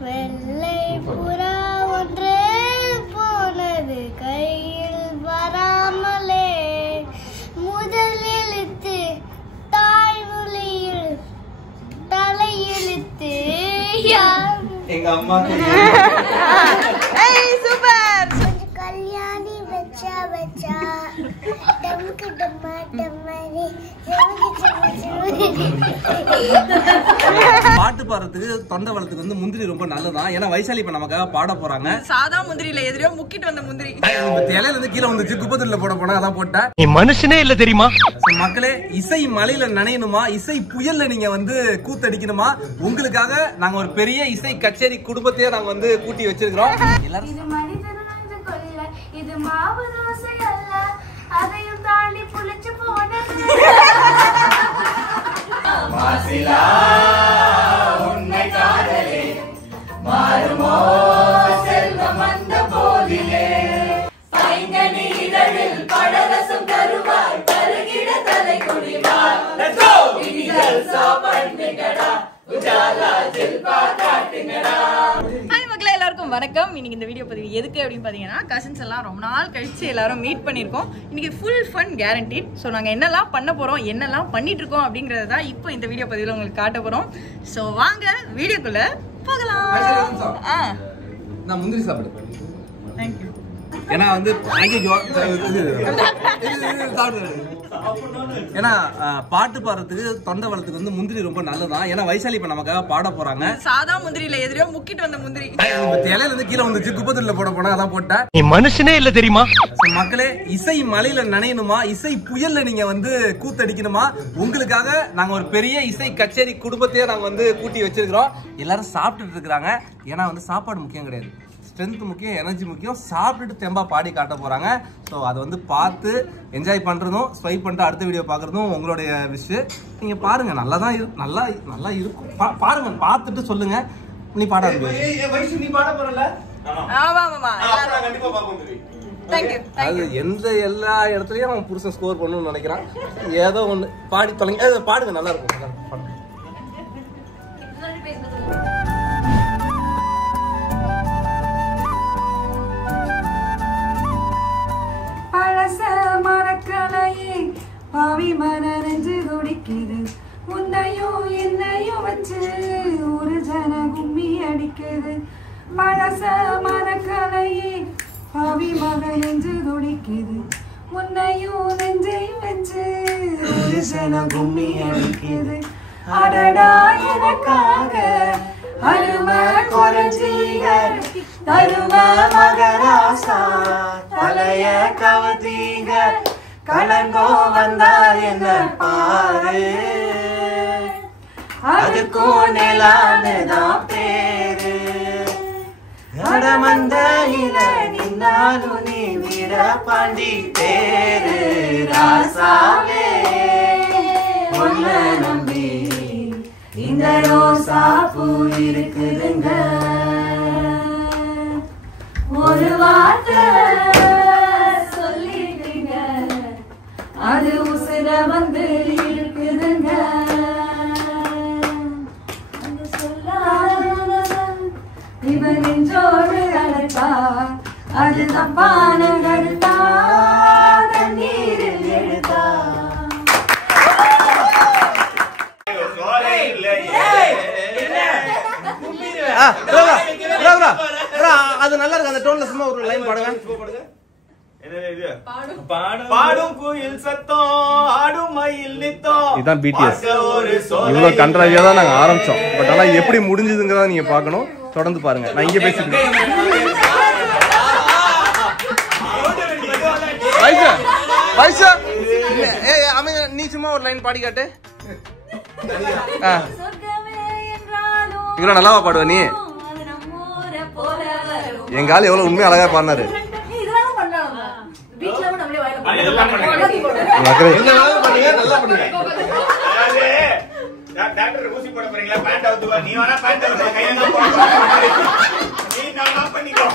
வெள்ளை புறா ஒன்று போனது கையில் வராமலே. முதல் எழுத்து தாய்மொழியில் தலையெழுத்து எங்க அம்மா. சூப்பர். கல்யாணி வச்சா வச்சா டம்க்கு டம்மா டம்மாரி. பாட்டு பாடுறதுக்கு தொண்டை வளத்துக்கு வந்து முந்திரி ரொம்ப நல்லதான். ஏன்னா வைசாலி இப்ப நமக்காக பாட போறாங்க. சாதா முந்திரியில எதிரோ முக்கிட்டு வந்த முந்திரி இலையில இருந்து கீழே வந்துச்சு, குப்பத்துல போட போனா அதான் போட்டேன். நீ மனுஷனே இல்ல தெரியுமா? மக்களே, இசை மலையில நனையணுமா, இசை புயல்ல நீங்க வந்து கூத்தடிக்கணுமா, உங்களுக்காக நாங்க ஒரு பெரிய இசை கச்சேரி குடும்பத்தையே நாங்க வந்து கூட்டி வச்சிருக்கிறோம். எல்லாரும் இது மனிதனது கொல்ல, இது மாவு தோசை அல்ல, அதையும் தாண்டி புளிச்சு போனது. மாசிலா உன்னை காதலே மாறுமோ செல்வம் அந்த போதிலே. பைங்கனி இதழில் படரசம் தருவாய் தருகிட தலை குடிவாய். விழிகள் சாப்பிடுங்கடா உஜாலா ஜில்பா காட்டுங்கடா. ஹாய் மக்களே, எல்லாருக்கும் வணக்கம். இன்னைக்கு இந்த வீடியோ பதிவு எதுக்கு அப்படின்னு பார்த்தீங்கன்னா, கசின்ஸ் எல்லாம் ரொம்ப நாள் கழிச்சு எல்லாரும் மீட் பண்ணியிருக்கோம். இன்னைக்கு ஃபுல் ஃபன் கேரண்டீட். ஸோ நாங்கள் என்னெல்லாம் பண்ண போகிறோம், என்னெல்லாம் பண்ணிட்டு இருக்கோம் அப்படிங்கிறத தான் இப்போ இந்த வீடியோ பதிவில் உங்களுக்கு காட்ட போகிறோம். ஸோ வாங்க வீடியோக்குள்ள போகலாம். நான் முந்திரி சாப்பிடு. தேங்க்யூ. ஏன்னா வந்து ஏன்னா பாட்டு பாடுறதுக்கு தொண்டை வளத்துக்கு வந்து முந்திரி ரொம்ப நல்லதான். ஏன்னா வைசாலி இப்ப நமக்காக பாட போறாங்க. சாதா முந்திரியில எதிரோ முக்கிட்டு வந்த முந்திரி இலையில இருந்து கீழே வந்துச்சு, குப்பத்துல போட போனா அதான் போட்டேன். நீ மனுஷனே இல்ல தெரியுமா? மக்களே, இசை மலையில நனையணுமா, இசை புயல்ல நீங்க வந்து கூத்தடிக்கணுமா, உங்களுக்காக நாங்க ஒரு பெரிய இசை கச்சேரி குடும்பத்தையே நாங்க வந்து கூட்டி வச்சிருக்கிறோம். எல்லாரும் சாப்பிட்டுட்டு இருக்கிறாங்க. ஏன்னா வந்து சாப்பாடு முக்கியம் கிடையாது, ஸ்ட்ரென்த் முக்கியம், எனர்ஜி முக்கியம். சாப்பிட்டுட்டு தெம்பா பாடி காட்ட போறாங்க. ஸோ அதை வந்து பார்த்து என்ஜாய் பண்றதும் ஸ்வைப் பண்ணிட்டு அடுத்த வீடியோ பார்க்கறதும் உங்களுடைய விஷயம். நீங்க பாருங்க, நல்லா தான் நல்லா இருக்கும். பாருங்க, பார்த்துட்டு சொல்லுங்க. நீ பாட நீ பாட போறல. ஆமா ஆமா கண்டிப்பா பார்ப்போம். தேங்க்யூ. அது எந்த எல்லா இடத்துலயும் அவன் புருஷன் ஸ்கோர் பண்ணணும்னு நினைக்கிறான். ஏதோ ஒண்ணு பாடி தொலைங்க. பாடுங்க, நல்லா இருக்கும். பழச மரக்கலையே பாவி மனஞ்சு துடிக்குது. உன்னையும் என்னையும் வச்சு ஒரு ஜன கும்மி அடிக்குது. பழச மரக்கலையே பாவி மகன் நெஞ்சு துடிக்குது. உன்னையும் நெஞ்சையும் வச்சு ஒரு ஜன கும்மி அடிக்குது. அடடா எனக்காக அருமை குறைஞ்சீங்க தரும மகராசா தலைய கவத்தீங்க. கலங்கோ வந்தா என்ன பாரு, அதுக்கும் நிலானுதான் பேரு. அடமந்த இல நின்னாலும் நீ வீர பாண்டி பேரு. ராசாவே ஒன்ன நம்பி இந்த ரோசா பூ இருக்குதுங்க. ஒரு வார்த்தை சொல்லிடுங்க, அது உசுர வந்து இருக்குதுங்க. அந்த சொல்லாத இவன் நெஞ்சோடு அழைப்பா, அது தப்பான கருத்தா தண்ணீரில் எழுத்தா. அது நல்லா இருக்கு. அந்த டோன்ல சும்மா ஒரு லைன் பாடுவேன். பாடும் குயில் சத்தம் ஆடும் மயில் நித்தம். இதான் BTS. இவ்வளவு கன்றாவியா தான் நாங்க ஆரம்பிச்சோம். பட் ஆனா எப்படி முடிஞ்சதுங்கிறத நீங்க பார்க்கணும். தொடர்ந்து பாருங்க. நான் இங்க பேசிட்டு நீ சும்மா ஒரு லைன் பாடி காட்டு. இவ்வளவு நல்லாவா பாடுவ நீ? எங்க ஆள் எவ்வளவு உண்மையா அழகா பாடினாரு. ஊசி போட போறீங்களா? பேண்ட் அவுத்துவா, நீ வேணா பேண்ட் அவுத்து கையில நீ நான் பண்ணிக்கோ.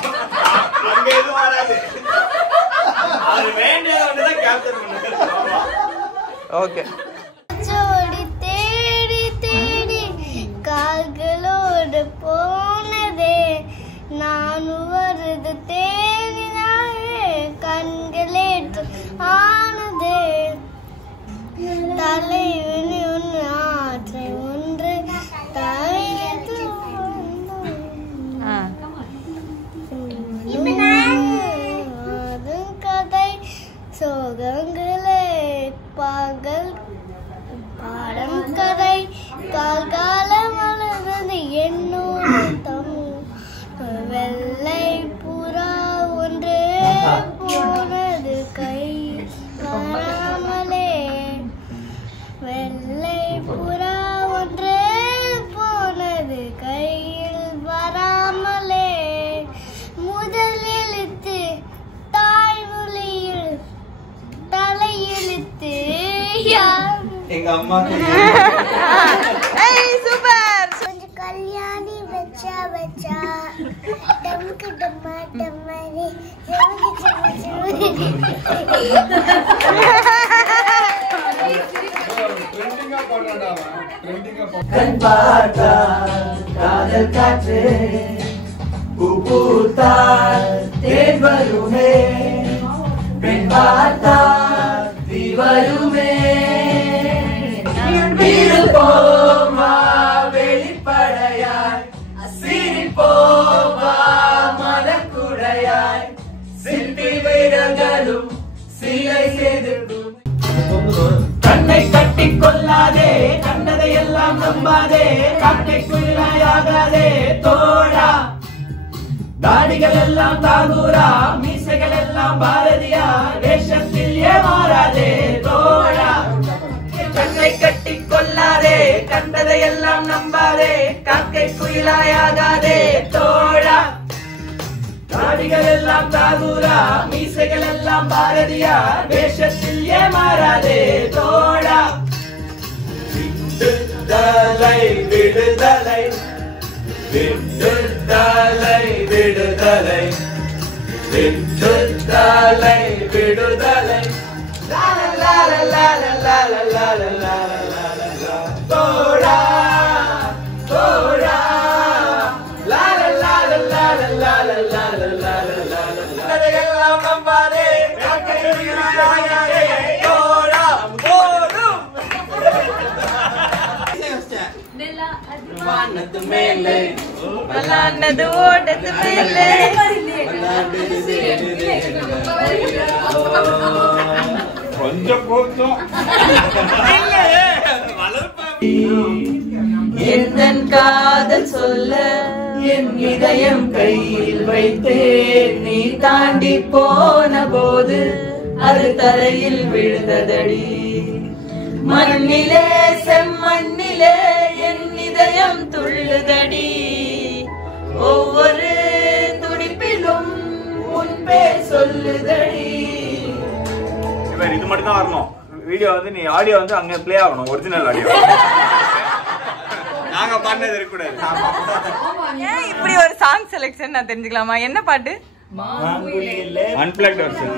அங்க எதுவும் வராது. அது வேண்டியதான் கேப்சர் பண்ணுங்க. ஓகே. தேடி தேடி கால்களோடு போனது எங்க அம்மா சூப்பர். கொஞ்சம் கல்யாணி வச்சா வச்சா டம்க்கு டம்மா டம்மாரி கண் பார்த்தா காதல் காற்று பூ பூத்தால் தேன் வருமே பெண் பார்த்தா தீ வருமே போமா வெளிப்படையாய் சிரிப்போமா மனக்குடையாய் சிந்தி விரங்களும் சிலை செதுக்கும் கண்ணை கட்டி கொள்ளாதே கண்டதையெல்லாம் நம்பாதே காக்கைக்குள்ளாயாகாதே தோழா தாடிகள் எல்லாம் தாகூரா மீசைகள் எல்லாம் பாரதியா வேஷத்தில் ஏமாறாதே தோழா கண்ணை கட்டி கொள்ளாதே கண்டதையெல்லாம் நம்பாதே காக்கை குயிலாயாகாதே தோழா தாடிகள் எல்லாம் தாகூரா மீசைகள் எல்லாம் பாரதியா வேஷத்தில் ஏமாறாதே தோழா விடுதலை விடுதலை விடுதலை விடுதலை விடுதலை விடுதலை தோழா தோழா எல்லாம் நம்பாதே தோழா போடும் வானத்து மேலே மல்லானது ஓடத்து மேலே கொஞ்சம் போதும் என் காதல் சொல்ல என் இதயம் கையில் வைத்தேன் நீ தாண்டி போன போது அது தரையில் விழுந்ததடி மண்ணிலே செம்மண்ணிலே என் இதயம் துள்ளுதடி ஒவ்வொரு துடிப்பிலும் உன் பேர் சொல்லுதடி. இது மட்டும் தான் வரணும். வீடியோ வந்து நீ ஆடியோ வந்து அங்க ப்ளே ஆகணும். ஒரிஜினல் ஆடியோ நாங்க பண்ணது இருக்க கூடாது. ஏன் இப்படி ஒரு சாங் செலக்ஷன் நான் தெரிஞ்சுக்கலாமா? என்ன பாட்டு? Unplugged version.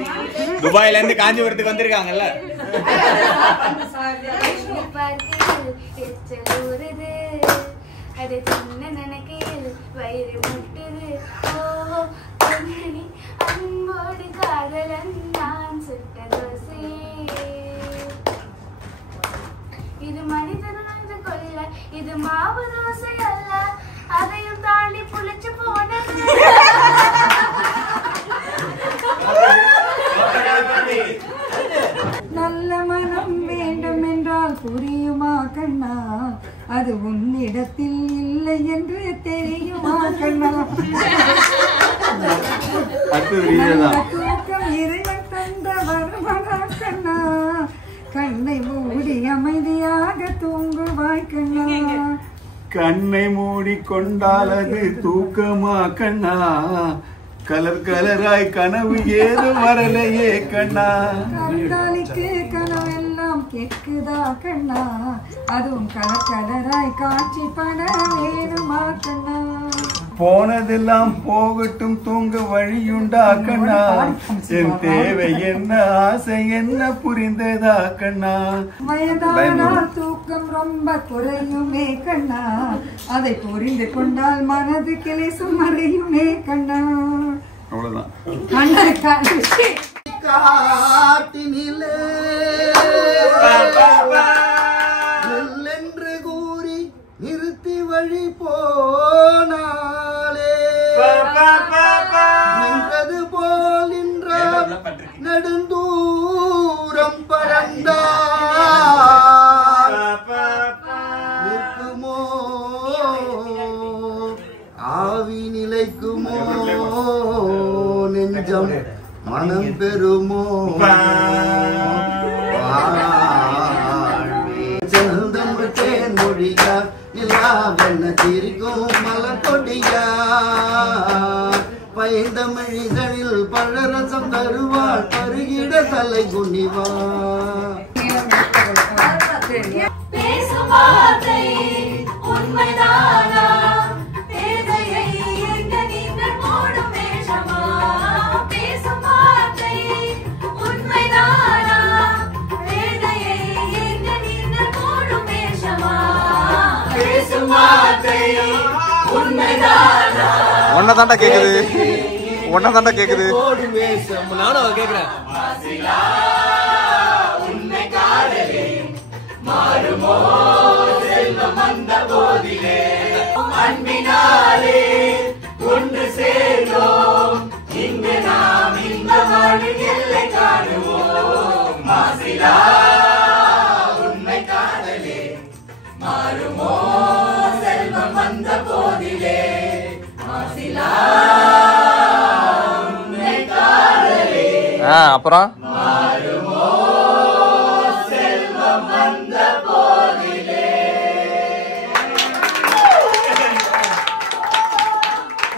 துபாயில இருந்து காஞ்சிபுரத்துக்கு வந்திருக்காங்கல்ல. அது சின்ன நினைக்கையில் வயிறு முட்டுது. ஓ அன்போடு காதலன் நான் சுட்ட தோசை. இது மனிதன் வந்து கொல்ல இது மாவு தோசை அல்ல, அதையும் தாண்டி புளிச்சு போனது. நல்ல மனம் வேண்டும் என்றால் புரியுமா கண்ணா, அது உன்னிடத்தில் இல்லை என்று தெரியுமா கண்ணா. தூக்கம் இறைவன் தந்த வருமனா கண்ணா, கண்ணை மூடி அமைதியாக தூங்குவாய் கண்ணா. கண்ணை மூடி கொண்டால் அது தூக்கமா கண்ணா, கலர் கலராய் கனவு ஏதும் வரலையே கண்ணா. கண்காலிக்கு கனவெல்லாம் கேட்குதா கண்ணா, அதுவும் கலர் கலராய் காட்சி பட வேணுமா கண்ணா. போனதெல்லாம் போகட்டும் தூங்க வழியுண்டா கண்ணா, என் தேவை என்ன ஆசை என்ன புரிந்ததா கண்ணா. வயதானால் தூக்கம் ரொம்ப குறையுமே கண்ணா, அதை புரிந்து கொண்டால் மனது கிளேசும் மறையுமே கண்ணா. அவ்வளவுதான். காட்டினிலே நெல்லென்று கூறி நிறுத்தி வழி போனாலே, நின்றது போல் நின்றார் நெடுந்தூரம் பறந்தார். நிற்குமோ ஆவி நிலைக்குமோ நெஞ்சம் மனம் பெறுமோ செந்தமிழ் தேன் மொழியா நிலாவென்ன சிரிக்கும் மலர் கொடியா, பைந்தமிழிகளில் பழரசம் தருவாள் பருகிட தலை குனிவா. பேசும் வார்த்தை உண்மைதானா பேதையை எங்க நீங்கள் போடும் வேஷமா பேசும் வார்த்தை உண்மைதானா பேதையை எங்க நீங்கள் போடும் வேஷமா பேசும் வார்த்தை உண்மைதானா ஒன்னதாண்டா கேக்குது ஒன்னதாண்டா கேக்குது நானும் கேக்குறேன் உண்மை காதலே மாறுமோ செல்வம் வந்த போதிலே அன்பினாலே ஒன்று சேர்ந்தோம் இங்கு நாம் இந்த வாழ்வில் எல்லை காணுவோம் மாசிலா உண்மை காதலே மாறுமோ செல்வம் வந்த போதிலே மாசிலா உண்மை காதலே அப்புறம் மாறுமோ செல்வம் வந்த போதிலே.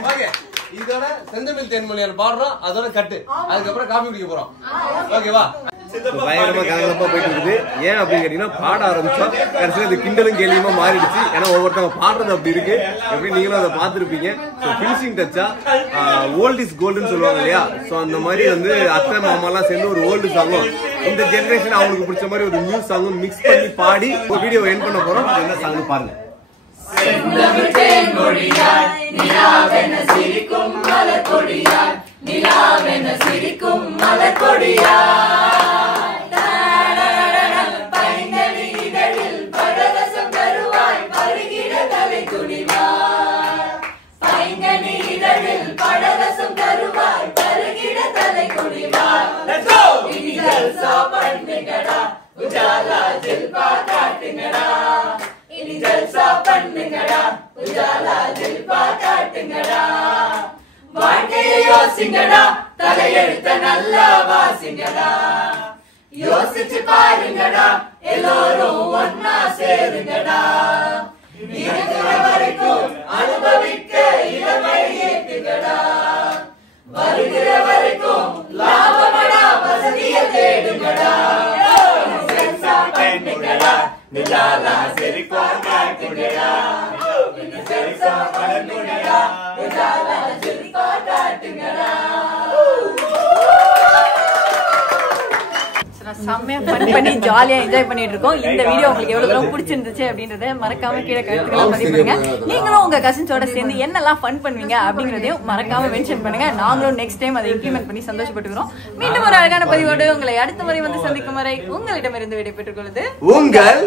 ஓகே இதோட செந்தமிழ் தேன்மொழியால் பாடுறோம் அதோட கட்டு அதுக்கப்புறம் காபி குடிக்க போறோம் ஓகேவா பயங்கரமா கலகலப்பா போயிட்டு இருக்குது ஏன் அப்படின்னு கேட்டீங்கன்னா பாட ஆரம்பிச்சோம் கடைசியில் இது கிண்டலும் கேள்வியுமா மாறிடுச்சு ஏன்னா ஒவ்வொருத்தவங்க பாடுறது அப்படி இருக்கு எப்படி நீங்களும் அதை பார்த்துருப்பீங்க பினிஷிங் டச்சா ஓல்ட் இஸ் கோல்டுன்னு சொல்லுவாங்க இல்லையா ஸோ அந்த மாதிரி வந்து அத்தை மாமாலாம் சேர்ந்து ஒரு ஓல்டு சாங்கும் இந்த ஜெனரேஷன் அவங்களுக்கு பிடிச்ச மாதிரி ஒரு நியூ சாங்கும் மிக்ஸ் பண்ணி பாடி ஒரு வீடியோ எண்ட் பண்ண போறோம் என்ன சாங் பாருங்க. செந்தமிழ் தேன்மொழியாய் நிலாவென சிரிக்கும் மலர் கொடியாய் நிலாவென சிரிக்கும் மலர் கொடியாய் பைங்கனி இதழில் பழரசம் தருவாய் பருகிட தலை துணிவாய் பைங்கனி இதழில் பழரசம் தருவாய் பருகிட தலை குடிவாய் இனி ஜல்சா பண்ணுங்கடா உஜாலா ஜில்பா காட்டுங்கடா இனி ஜல்சா பண்ணுங்கடா உஜாலா ஜில்பா காட்டுங்கடா வாழ்க்கையை யோசிங்கடா தலையெழுத்த நல்லா வாசிங்கடா யோசிச்சு பாருங்கடா எல்லோரும் ஒன்னா சேருங்கடா இருக்கிற வரைக்கும் அனுபவிக்க இளமை ஏத்துங்கடா வருகிற வரைக்கும் லாபமடா வசதிய தேடுங்கடா செல்சா பண்ணுங்கடா உஜாலா ஜில்பா காட்டுங்கடா செல்சா பண்ணுங்கடா உஜாலா ஜில்பா காட்டுங்கடா. செம்மையா ஃபன் பண்ணி ஜாலியா என்ஜாய் பண்ணிட்டு இருக்கோம். இந்த வீடியோ உங்களுக்கு எவ்வளவு தூரம் பிடிச்சிருந்துச்சு அப்படின்றத மறக்காம கீழே கருத்துக்களை பதிவு பண்ணுங்க. நீங்களும் உங்க கசின்ஸோட சேர்ந்து என்னெல்லாம் ஃபன் பண்ணுவீங்க அப்படிங்கறதையும் மறக்காம மென்ஷன் பண்ணுங்க. நாங்களும் நெக்ஸ்ட் டைம் அதை இம்ப்ளிமெண்ட் பண்ணி சந்தோஷப்பட்டுக்கிறோம். மீண்டும் ஒரு அழகான பதிவோடு உங்களை அடுத்த முறை வந்து சந்திக்கும் வரை உங்களிடமிருந்து விடைபெற்றுக் கொள்வது உங்கள்